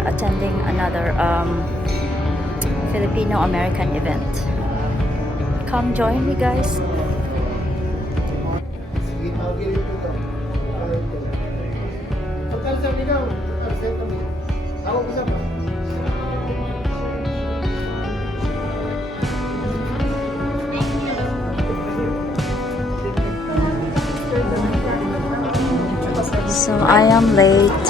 are attending another Filipino-American event. Come join me, guys. So I am late.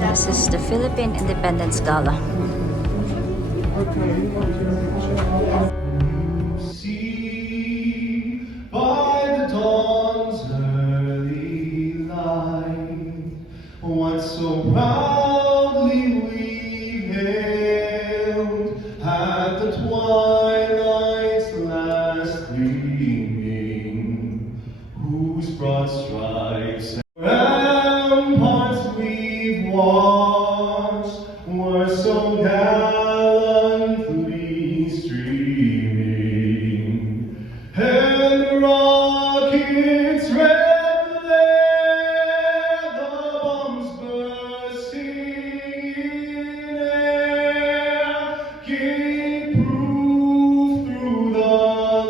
This is the Philippine Independence Gala. See by the dawn's early light what so proudly we hailed at the twilight's last gleaming, whose broad stripes and ramparts we've watched were so gallantly streaming, and the rockets red glare, the bombs bursting in air, gave proof through the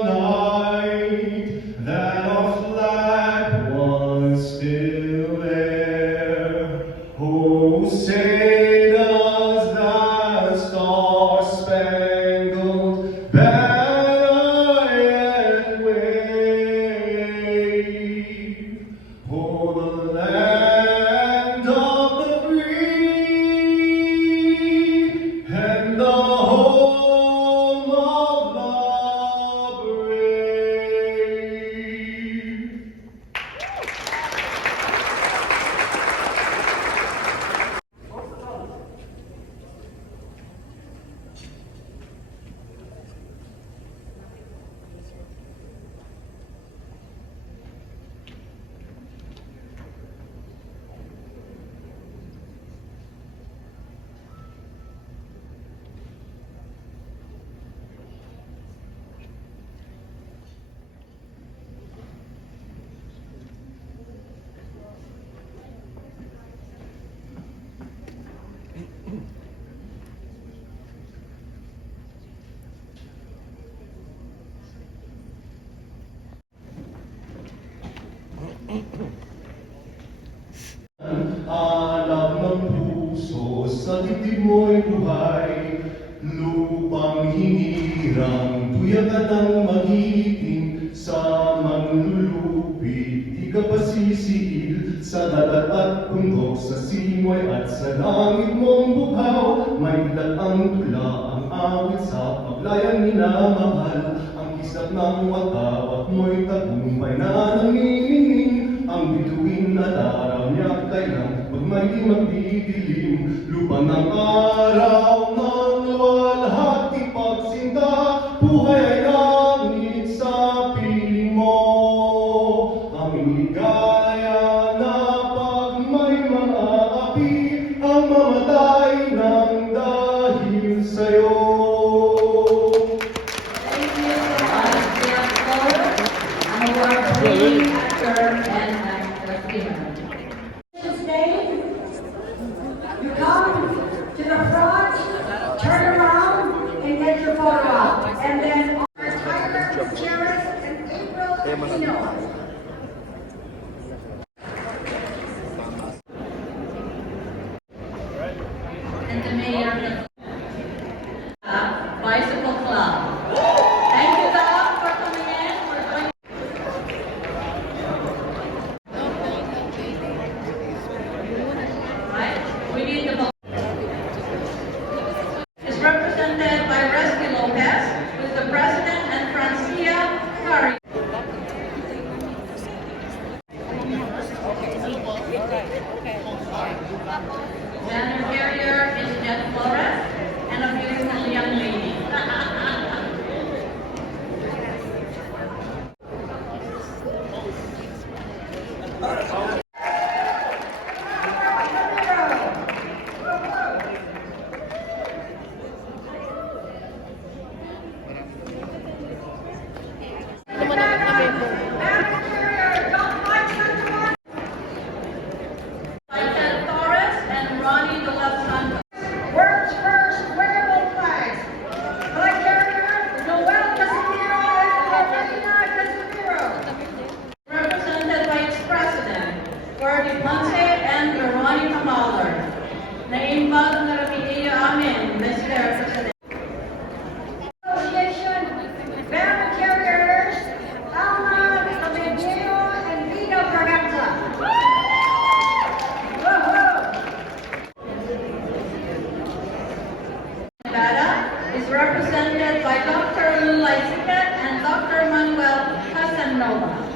night that our flag was still there. Oh, say does that star-spangled banner yet wave o'er the land of the free and the home of the brave? Alam ng puso sa dibdib mo'y buhay, lupang hinirang, tuyakan ang magiting sa manlulupi, di ka pasisiil sa dagat at bundok, sa simoy at sa langit mong bughaw, may ilat ang tula, ang awit sa paglayang minamahal, ang kisap ng watawat mo'y tagumpay na nanginginig, ang bituin at araw niya kailang pag may magdidilim, lupa ng araw ng luwalhati pagsinta, buhay ay langit sa piling mo, aming ligaya na pag may mga api, ang mamatay ng dahil sa'yo. Thank you, our brave actor and actress. You come to the front, turn around, and get your photo out. And then Tyler, Jared, and April Keynote. And the mayor of the Bicycle Club. Thank you, Doc, for coming in. We're going. Right? We need the vote. Is represented by Rusty Lopez, who is the president, and Francia Curry. Banner carrier is Jeff Flores. represented by Dr. Lulay Sikat and Dr. Manuel Casanova.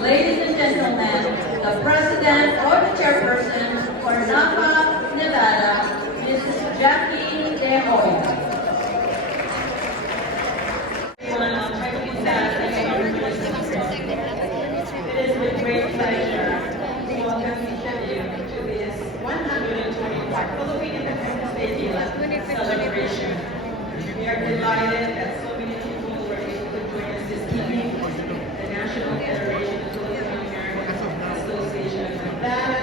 Ladies and gentlemen, the President or the Chairperson for Naffaa, Nevada, Mrs. Jackie De Hoy. It is with great pleasure to welcome each of you to this 124th Philippine Independence Day celebration. We are delighted that so many people were able to join us this evening. The National Federation of Filipino American Association of Nevada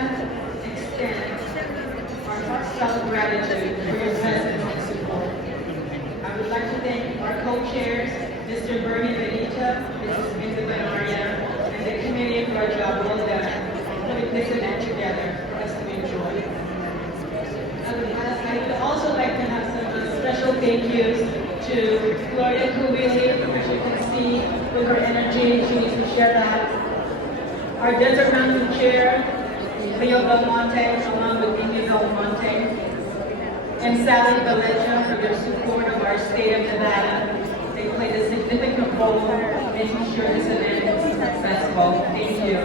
extends our heartfelt gratitude for your presence and support. I would like to thank our co-chairs, Mr. Bernie Benita, Mrs. Minda Benaria, and the committee for a job well done, putting this event together for us to enjoy. I would also like to have some special thank yous to Gloria Kuwili, as you can see with her energy, she needs to share that. Our Desert Mountain Chair, Leo Belmonte, along with Amy Belmonte, and Sally Valencia for their support of our state of Nevada. They played a significant role in making sure this event is successful. Thank you.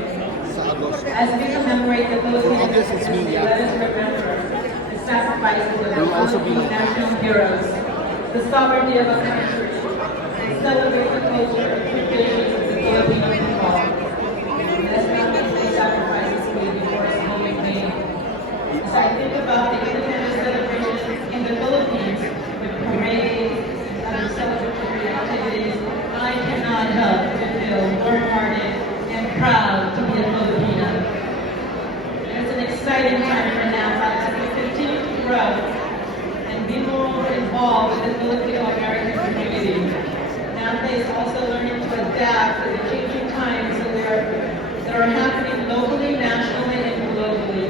As we commemorate the Philippine Independence Day, let us remember the sacrifice sacrifices of the Philippine national heroes, the sovereignty of a country, and celebrate the culture and traditions of the Filipino people. Let's remember the sacrifices made before us home made. As I think about the independence celebration in the Philippines, with parades and other celebratory activities, I cannot help but feel warm-hearted and proud to be a Filipino. It's an exciting time for Naffaa as we continue to grow and be more involved with the Filipino American community. Naffaa is also learning to adapt to the changing times that are happening locally, nationally, and globally.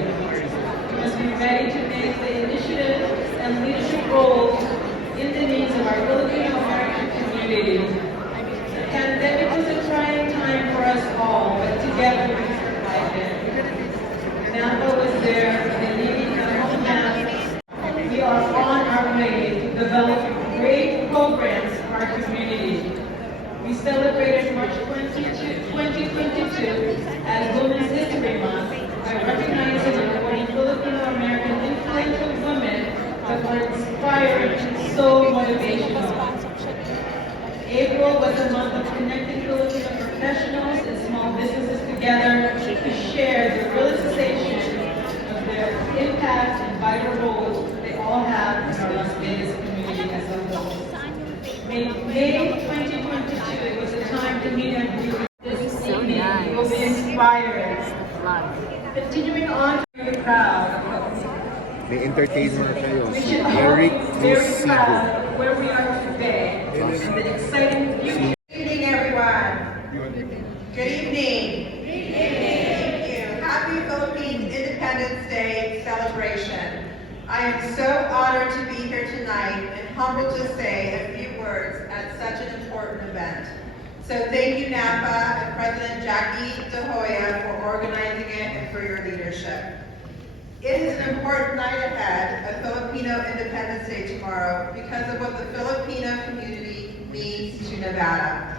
We must be ready to make the initiative and leadership roles in the needs of our Filipino American community. The pandemic was a trying time for us all, but together we survived it. Naffaa was there in leading the home math. We are on our way to develop great programs for our community. We celebrated March 2022 as Women's History Month by recognizing and awarding Filipino American influential women that were inspiring and so motivational. April was a month of connecting Filipino professionals and small businesses together to share the realization of their impact and vital roles they all have in our Las Vegas community as a whole. May 2022, it was a time to meet and greet. This evening, you will be inspired. Continuing on, very proud. May entertainer kayo, We si should all Eric be very Lucigo. proud of where we are today and the exciting future. Good evening, everyone. Good evening. Thank you. Happy Philippines Independence Day celebration. I am so honored to be here tonight and humbled to say a few words at such an important event. So thank you, Naffaa and President Jackie De Hoya for organizing it and for your leadership. It is an important night ahead of Filipino Independence Day tomorrow because of what the Filipino community means to Nevada.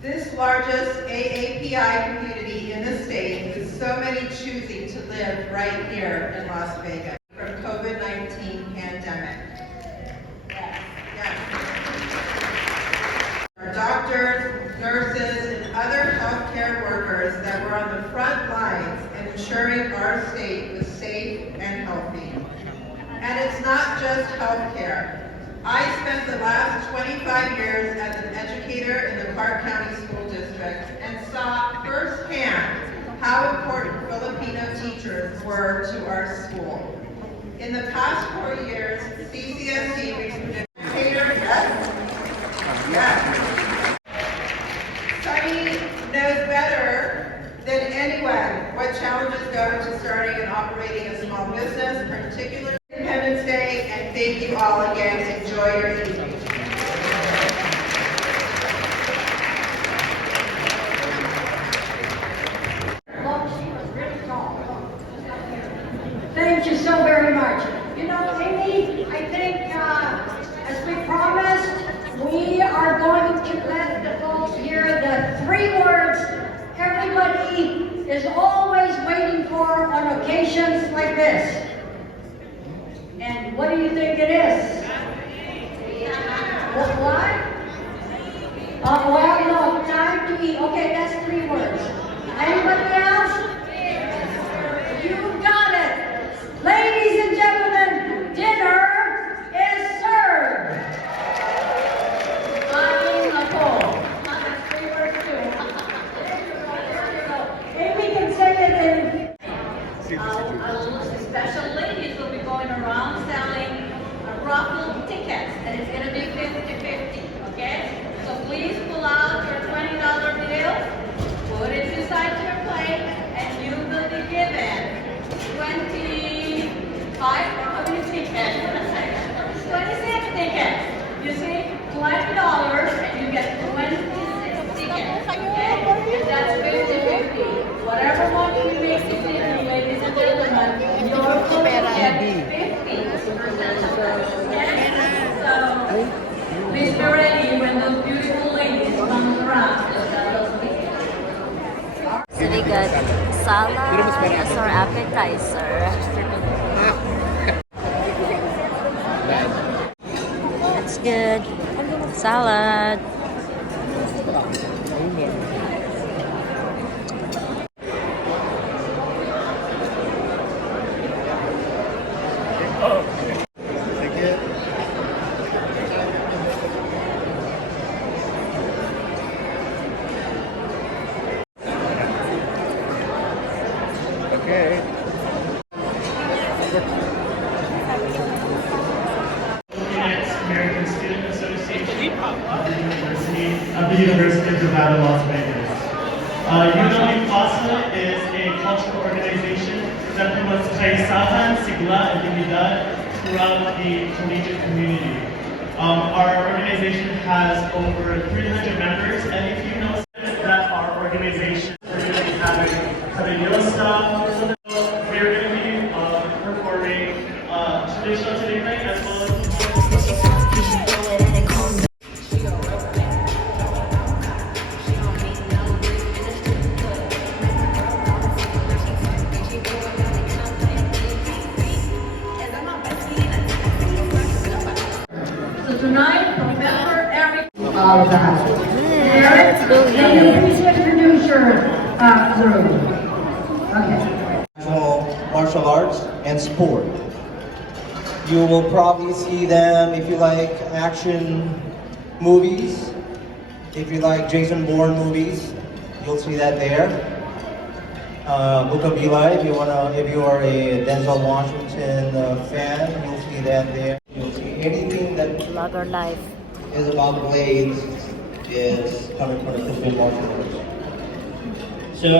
This largest AAPI community in the state with so many choosing to live right here in Las Vegas from COVID-19 pandemic. Yes. Our doctors, nurses, and other healthcare workers that were on the front lines in ensuring our state was safe and healthy. And it's not just healthcare. I spent the last 25 years as an educator in the Clark County School District and saw firsthand how important Filipino teachers were to our school. In the past 4 years, CCSD recruited educators. Yes. Sunny knows better than anyone what challenges go into starting and operating a small business, particularly Independence Day, and thank you all again. Enjoy your evening. Thank you so very much. You know, Amy, I think as we promised, we are going to let the folks hear the 3 words everybody is always waiting for on occasions like this. And what do you think it is? What? Well, no, time to eat. Okay, that's 3 words. Anybody else? You got it. Ladies and gentlemen, dinner is served. Ay, nako. That's 3 words too. There you go. Amy can say it in Special ladies will be going around selling raffle tickets, and it's going to be 50-50, okay? So please pull out your $20 bill, put it beside your plate, and you will be given 25, how many tickets? 26 tickets. You see, $20 and you get 26 tickets, okay? And that's 50-50. Whatever money you make this evening, ladies and gentlemen, you're going to get 50% of that, okay? So, please be ready when those beautiful ladies come around to sell those tickets. So they got salad as our appetizer. salad. Okay. American Student Association of the University of Nevada, Las Vegas. UW is a cultural organization that promotes kaisahan, sigla, and dignidad throughout the collegiate community. Our organization has over 300 members, and if you know that our organization is going to be having Caballosa, we're going to be performing traditional today night as well as So tonight, remember every All right. Eric, can you please introduce your group? Okay. Martial arts and sport. You will probably see them if you like action movies, if you like Jason Bourne movies, you'll see that there. Book of Eli, if you are a Denzel Washington fan, you'll see that there. You'll see anything that Vlogger life. is about blades is coming from the Philippine martial arts. So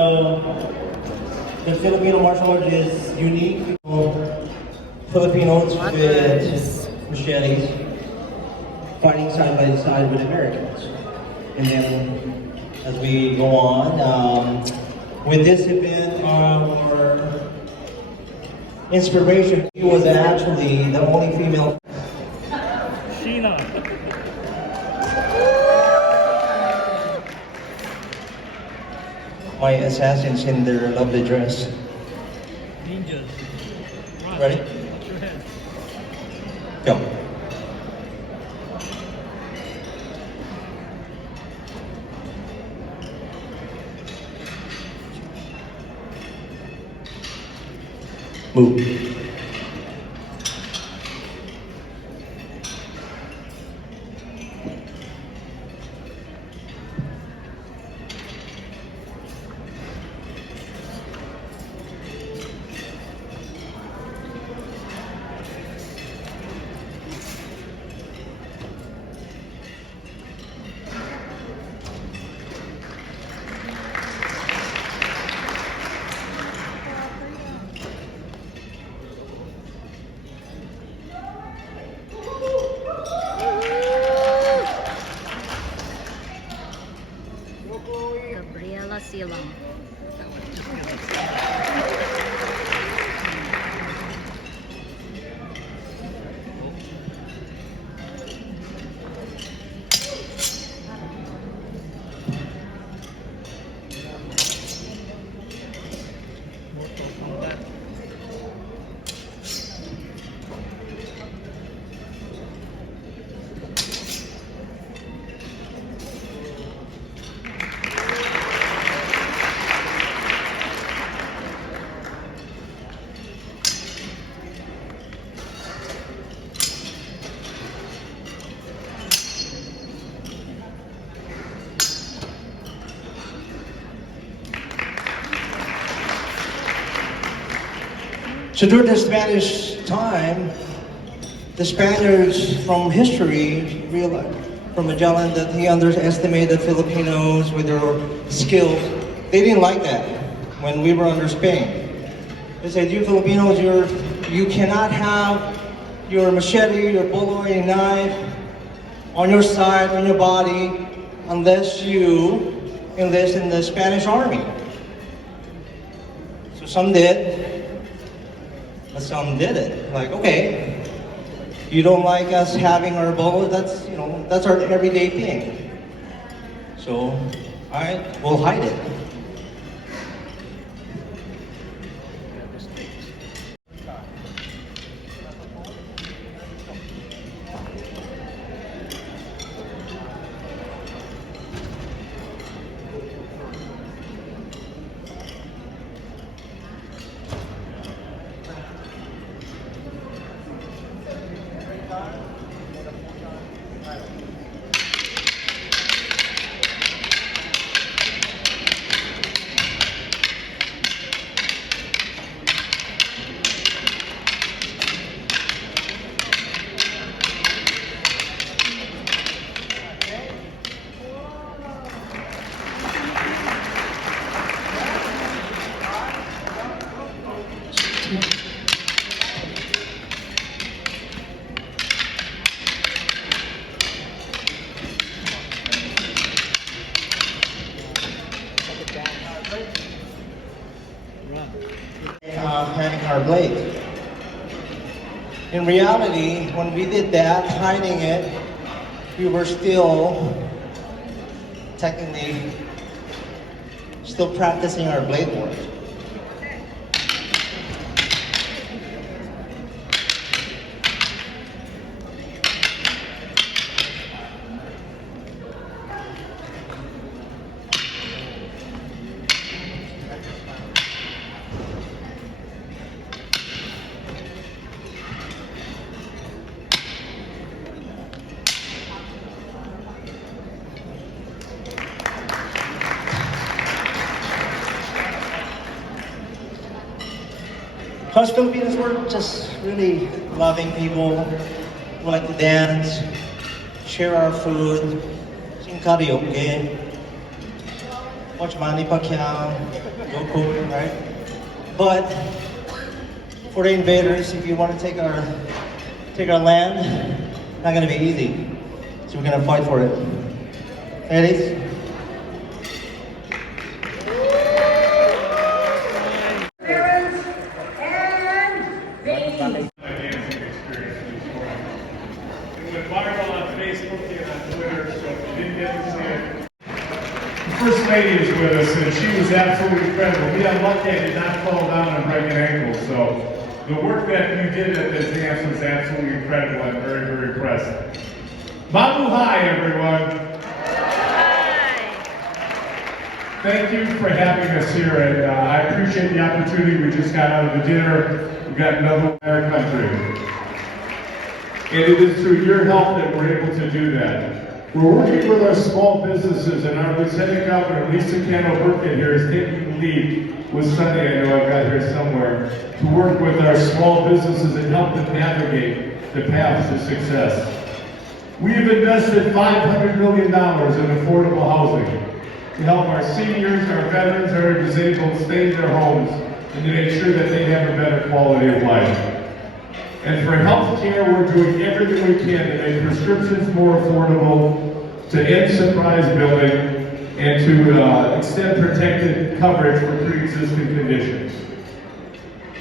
the Filipino martial art is unique. Filipinos with machetes fighting side by side with Americans. And then as we go on, with this event, our inspiration was actually the only female. My assassins in their lovely dress. Ninjas. Ready? Go. Move. Fil-am. So during the Spanish time, the Spaniards from history realized from Magellan that he underestimated Filipinos with their skills. They didn't like that when we were under Spain. They said, you Filipinos, you cannot have your machete, your bullet, your knife on your side, on your body, unless you enlist in the Spanish army. So some did. But some didn't. Like, okay, you don't like us having our bullet, that's our everyday thing. So, all right, we'll hide it. In reality, when we did that, hiding it, we were still technically still practicing our blade work. Because Filipinos were just really loving people who like to dance, share our food, sing karaoke, watch Manny Pacquiao, Goku, right? But for the invaders, if you want to take our land, not gonna be easy. So we're gonna fight for it. Ladies? First Lady is with us, and she was absolutely incredible. We got lucky I did not fall down and break an ankle, so the work that you did at this dance was absolutely incredible. I'm very, very impressed. Mabuhay, everyone. Thank you for having us here, and I appreciate the opportunity. We just got out of the dinner. We've got another in our country. And it is through your help that we're able to do that. We're working with our small businesses, and our Lieutenant Governor, Lisa Cano-Burkett here, is taking the lead with Sunny, I know I've got here somewhere, to work with our small businesses and help them navigate the paths to success. We've invested $500 million in affordable housing to help our seniors, our veterans, our disabled stay in their homes and to make sure that they have a better quality of life. And for health care, we're doing everything we can to make prescriptions more affordable, to end surprise billing, and to extend protected coverage for pre-existing conditions.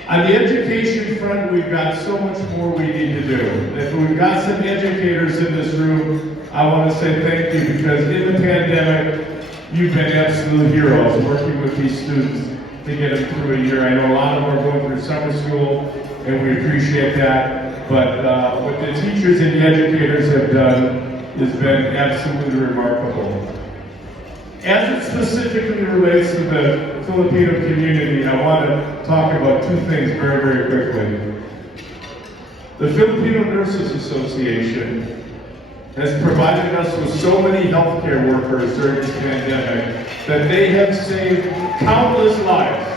On the education front, we've got so much more we need to do. If we've got some educators in this room, I want to say thank you, because in the pandemic, you've been absolute heroes working with these students to get them through a year. I know a lot of them are going through summer school, and we appreciate that. But what the teachers and the educators have done has been absolutely remarkable. As it specifically relates to the Filipino community, I want to talk about two things very, very quickly. The Filipino Nurses Association has provided us with so many healthcare workers during this pandemic that they have saved countless lives.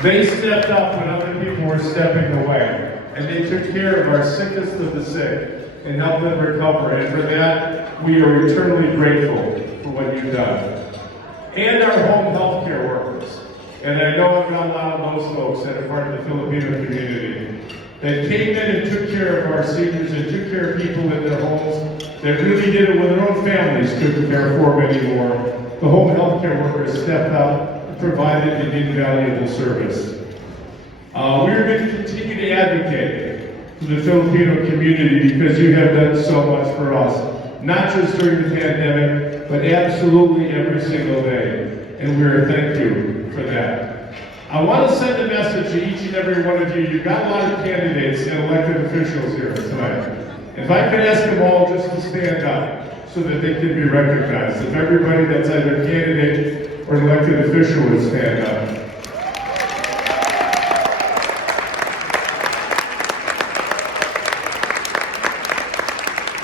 They stepped up when other people were stepping away, and they took care of our sickest of the sick and helped them recover. And for that, we are eternally grateful for what you've done. And our home health care workers. And I know I've got a lot of those folks that are part of the Filipino community that came in and took care of our seniors and took care of people in their homes, that really did it when their own families couldn't care for them anymore. The home health care workers stepped up, provided an invaluable service. We're going to continue to advocate for the Filipino community because you have done so much for us, not just during the pandemic, but absolutely every single day. And we're thank you for that. I want to send a message to each and every one of you. You've got a lot of candidates and elected officials here tonight. If I could ask them all just to stand up so that they can be recognized. If everybody that's either a candidate or an elected official would stand up.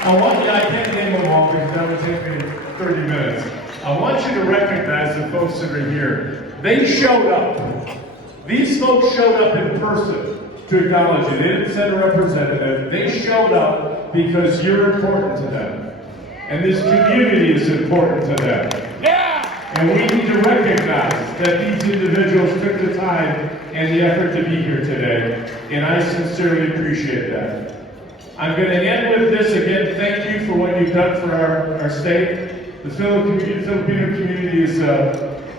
I can't name them all because that would take me 30 minutes. I want you to recognize the folks that are here. They showed up. These folks showed up in person to acknowledge you. They didn't send a representative. They showed up because you're important to them. And this community is important to them. Yeah! And we need to recognize that these individuals took the time and the effort to be here today. And I sincerely appreciate that. I'm going to end with this again. Thank you for what you've done for our state. The Filipino community is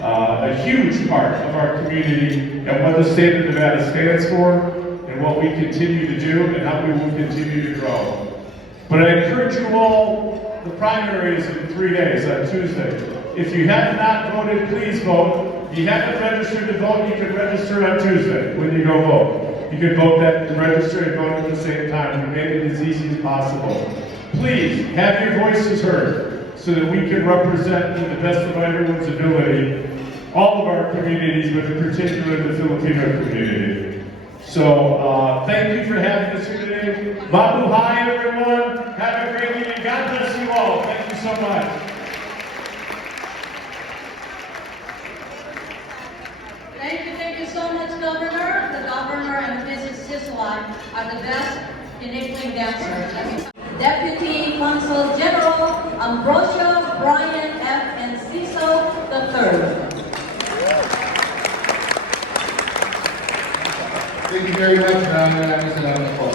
a huge part of our community and what the state of Nevada stands for and what we continue to do and how we will continue to grow. But I encourage you all, the primary is in 3 days on Tuesday. If you have not voted, please vote. If you haven't registered to vote, you can register on Tuesday when you go vote. You can vote that and register and vote at the same time. We made it as easy as possible. Please have your voices heard so that we can represent to the best of everyone's ability all of our communities, but in particular the Filipino community. So thank you for having us here today. Mabuhay everyone. Have a great evening. God bless you all. Thank you so much. Thank you so much, Governor. The Governor and Mrs. Sisolak are the best enabling dancers. Deputy Consul General Ambrosio Brian F. Enciso III. Thank you very much, Maraming salamat po.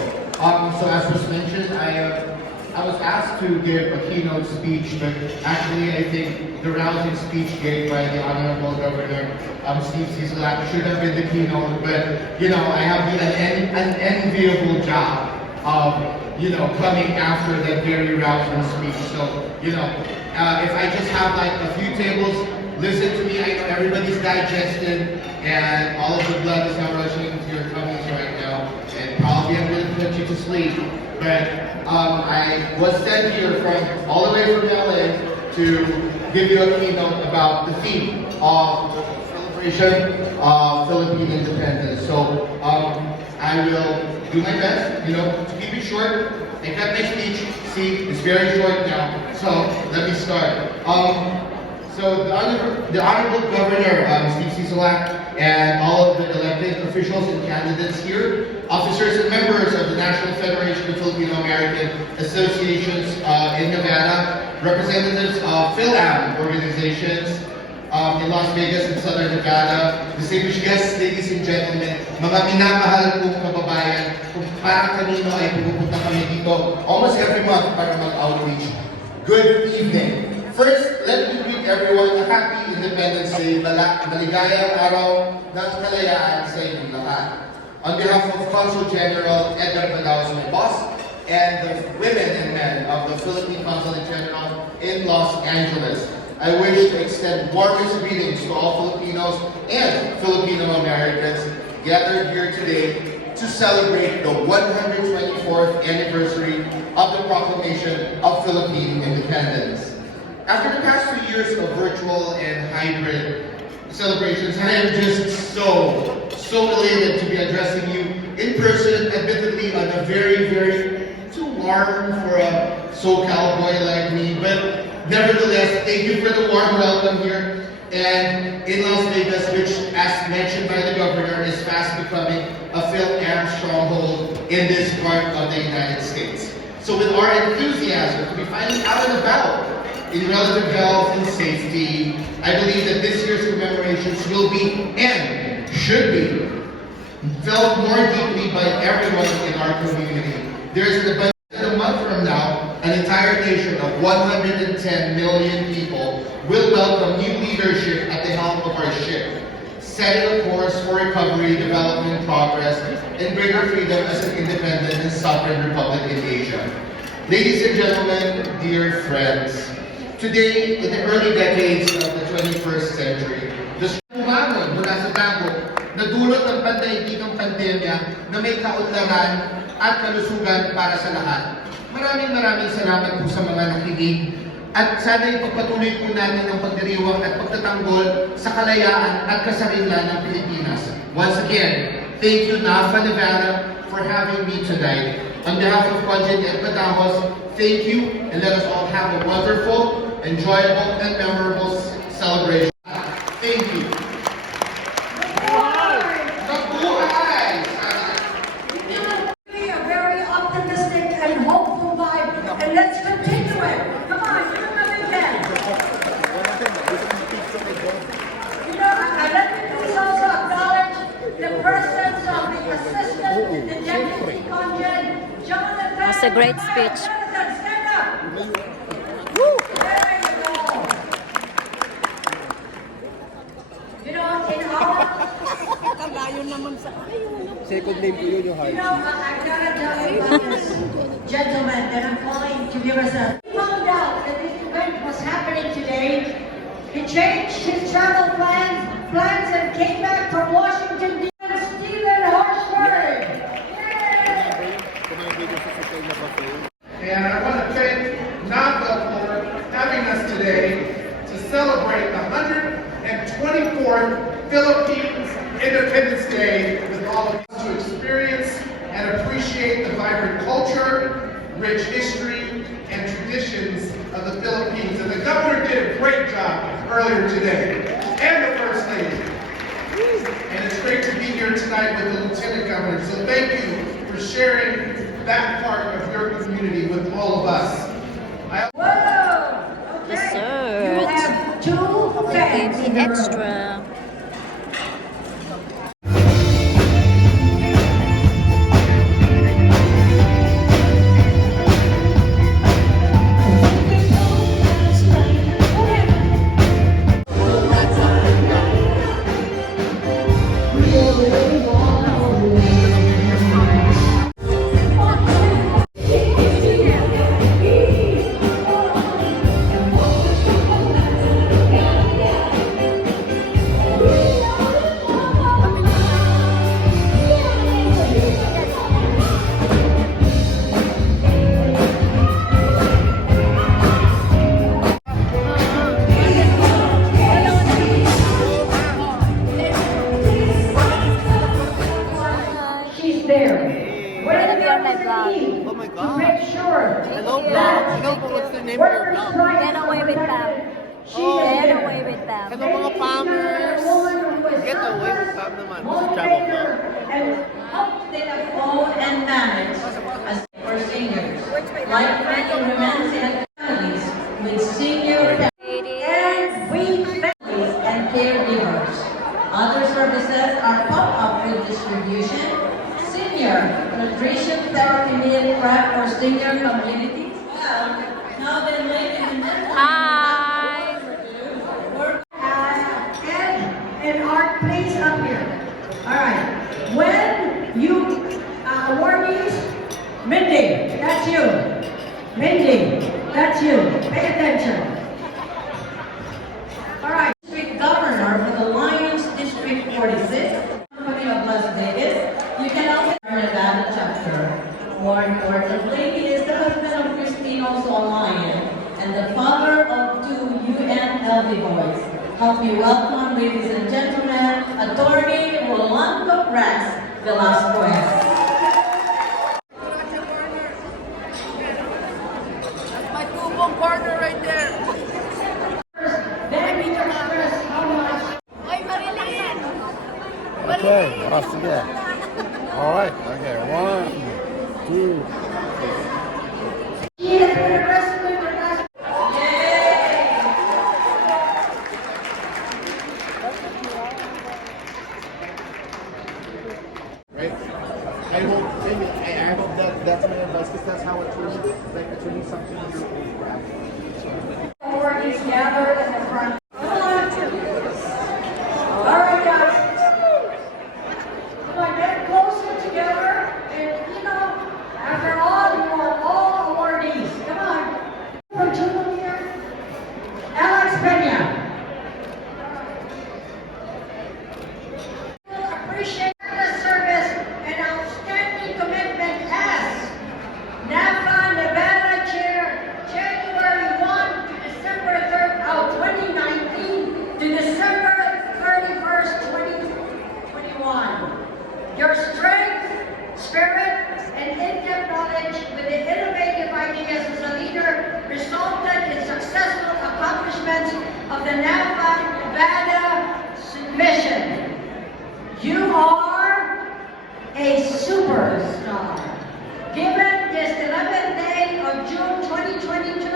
So as was mentioned, I was asked to give a keynote speech, but actually I think the rousing speech gave by the Honorable Governor Steve Sisolak should have been the keynote, but I have the unenviable job of coming after that very rousing speech. So if I just have like a few tables, listen to me. I know everybody's digested and all of the blood is now rushing into your tummies right now, and probably I'm going to put you to sleep. But I was sent here from all the way from LA to give you a keynote about the theme of the celebration of Philippine independence. So I will do my best, to keep it short. I cut my speech. See, it's very short now. So let me start. So the Honorable Governor Steve Sisolak and all of the elected officials and candidates here, officers and members of the National Federation of Filipino American Associations in Nevada, representatives of Fil-am organizations in Las Vegas and Southern Nevada, distinguished guests, ladies and gentlemen, mga minamahal kong kababayan, kung para kanino ay pupunta kami dito almost every month para mag-outreach. Good evening. First, let me greet everyone a happy Independence Day, maligayang araw ng kalayaan sa inyong lahat. On behalf of Consul General Edgar Badaos, my boss, and the women and men of the Philippine Consulate General in Los Angeles, I wish to extend warmest greetings to all Filipinos and Filipino Americans gathered here today to celebrate the 124th anniversary of the proclamation of Philippine independence. After the past 2 years of virtual and hybrid celebrations, I am just so elated to be addressing you in person, admittedly on a very, very too warm for a SoCal boy like me, but nevertheless, thank you for the warm welcome here and in Las Vegas, which, as mentioned by the Governor, is fast becoming a Fil-am stronghold in this part of the United States. So with our enthusiasm to be finally out and about in relative health and safety, I believe that this year's commemorations will be and should be felt more deeply by everyone in our community. There is an abundance. A month from now, an entire nation of 110 million people will welcome new leadership at the helm of our ship, setting a course for recovery, development, progress, and greater freedom as an independent and sovereign republic in Asia. Ladies and gentlemen, dear friends, today, in the early decades of the 21st century, the umamon mula sa bago na dulot ng pandaigdigang pandemya na may kaunlaran at kalusugan para sa lahat. Maraming salamat po sa mga nakinig at sana ipagpatuloy po natin ang pagdiriwang at pagtatanggol sa kalayaan at kasarinlan ng Pilipinas. Once again, thank you Naffaa, Nevada, for having me tonight. On behalf of Consul Ed Badaos, thank you and let us all have a wonderful, enjoyable, and memorable celebration. Thank you. A very optimistic and hopeful vibe, and let's continue it. Come on, do it again. Let me please also acknowledge the presence of the Assistant and Deputy Consul Jonathan. That's a great speech. Jonathan, stand up. There you go. Second name ko yun yung You know, I gotta tell you about this gentleman that I'm calling to give us a... He found out that this event was happening today. He changed his travel plans and came back from Washington, D.C. Stephen Horsford. And I want to thank Naffaa for having us today to celebrate the 124th Philippines Independence Day with all of us to experience and appreciate the vibrant culture, rich history, and traditions of the Philippines. And the governor did a great job earlier today, and the First Lady. And it's great to be here tonight with the Lieutenant Governor. So thank you for sharing that part of your community with all of us. Whoa! Okay. Dessert. You have two They fans gave in me the room. extra. She's there. Gonna be on my vlog. Oh my To God. make sure Hello, that hello po. What's the name of your workers' vlog? rights Get away with Pam. She is Get there. away with Pam. Hello mga farmers. Get away with Pam naman. This is travel vlog. And help They have owned and managed as for seniors, like many women's and families with senior and we families and caregivers. Other services are pop-up food distribution, senior nutrition therapy meal prep for senior communities. Well, now then, ladies and gentlemen, Hi. and art, please up here. All right. When you awardees, Mindy, that's you. Mindy, that's you. Pay attention. All right. District Governor for the Lions District 46, Company of Las Vegas. You can also Nevada chapter. More importantly, he is the husband of Christine, also a Lion, and the father of two UNLV boys. Help me welcome, ladies and gentlemen, Attorney Rolando Rex Velasquez. My kubong partner right there. Then we express how much. Oy, Marilyn! Okay, off again. All right, okay, 1, 2. She has been arrested in the last. Right? I hope, I hope that's my advice because that's how it turns, like it turns something in your own craft. Authorities gathered in the front. All right, guys. Come on, get closer together. And you know, after all, you are all awardees. Come on. For two of here. Alex Pena. Appreciate the service and outstanding commitment as Naffaa Nevada Chair, January 1 to December 3rd, 2019 to December 31st, 2021. Your strength, spirit, and in-depth knowledge with the innovative ideas as a leader resulted in successful accomplishments of the Naffaa Nevada mission. You are a superstar. Given this 11th day of June 2022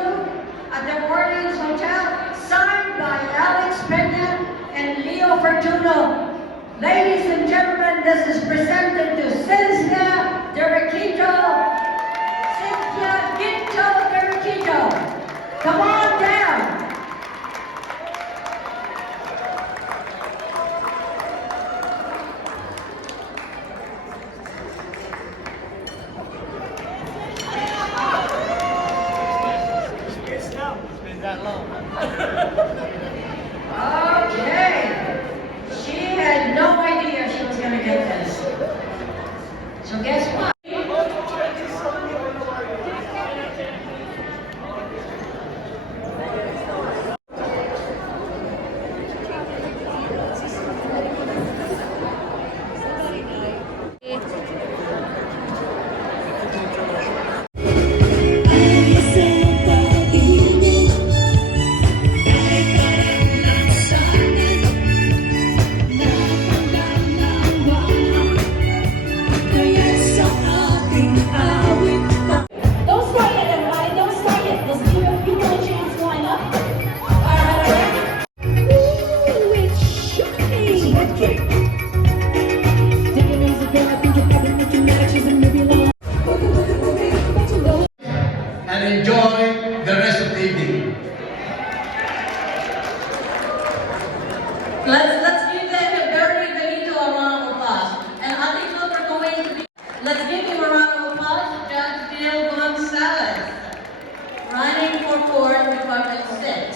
at the Orleans Hotel, signed by Alex Pena and Leo Fortuno. Ladies and gentlemen, this is presented to Cynthia Derriquito. Cynthia Ginto Derriquito. Come on down. So guess what? Don't start it, everybody. Don't start it. Let's give people a chance going up. All right. Ooh, it's shocking. And enjoy the rest of the evening. Let's give them a very bonito round of applause. And I think what we're going to be. Let's give him a round of applause. Judge Bill Gonzalez, running for court, Department 6.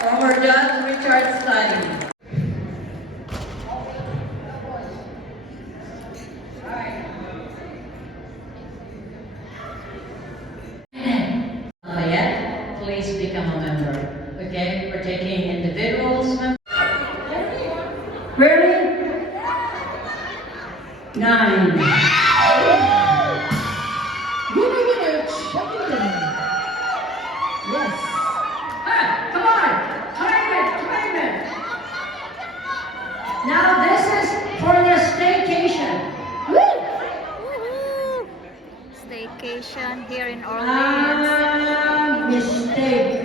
Former Judge Richard Study. Lafayette, please become a member. Okay, we're taking individuals. Ready? 9. Yes. Hey, come on. Claim it. Now this is for the staycation. Woohoo! Staycation here in Orleans. Mistake.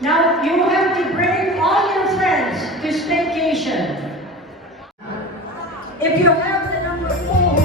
Now you have to bring all your friends to staycation. If you have the number 4,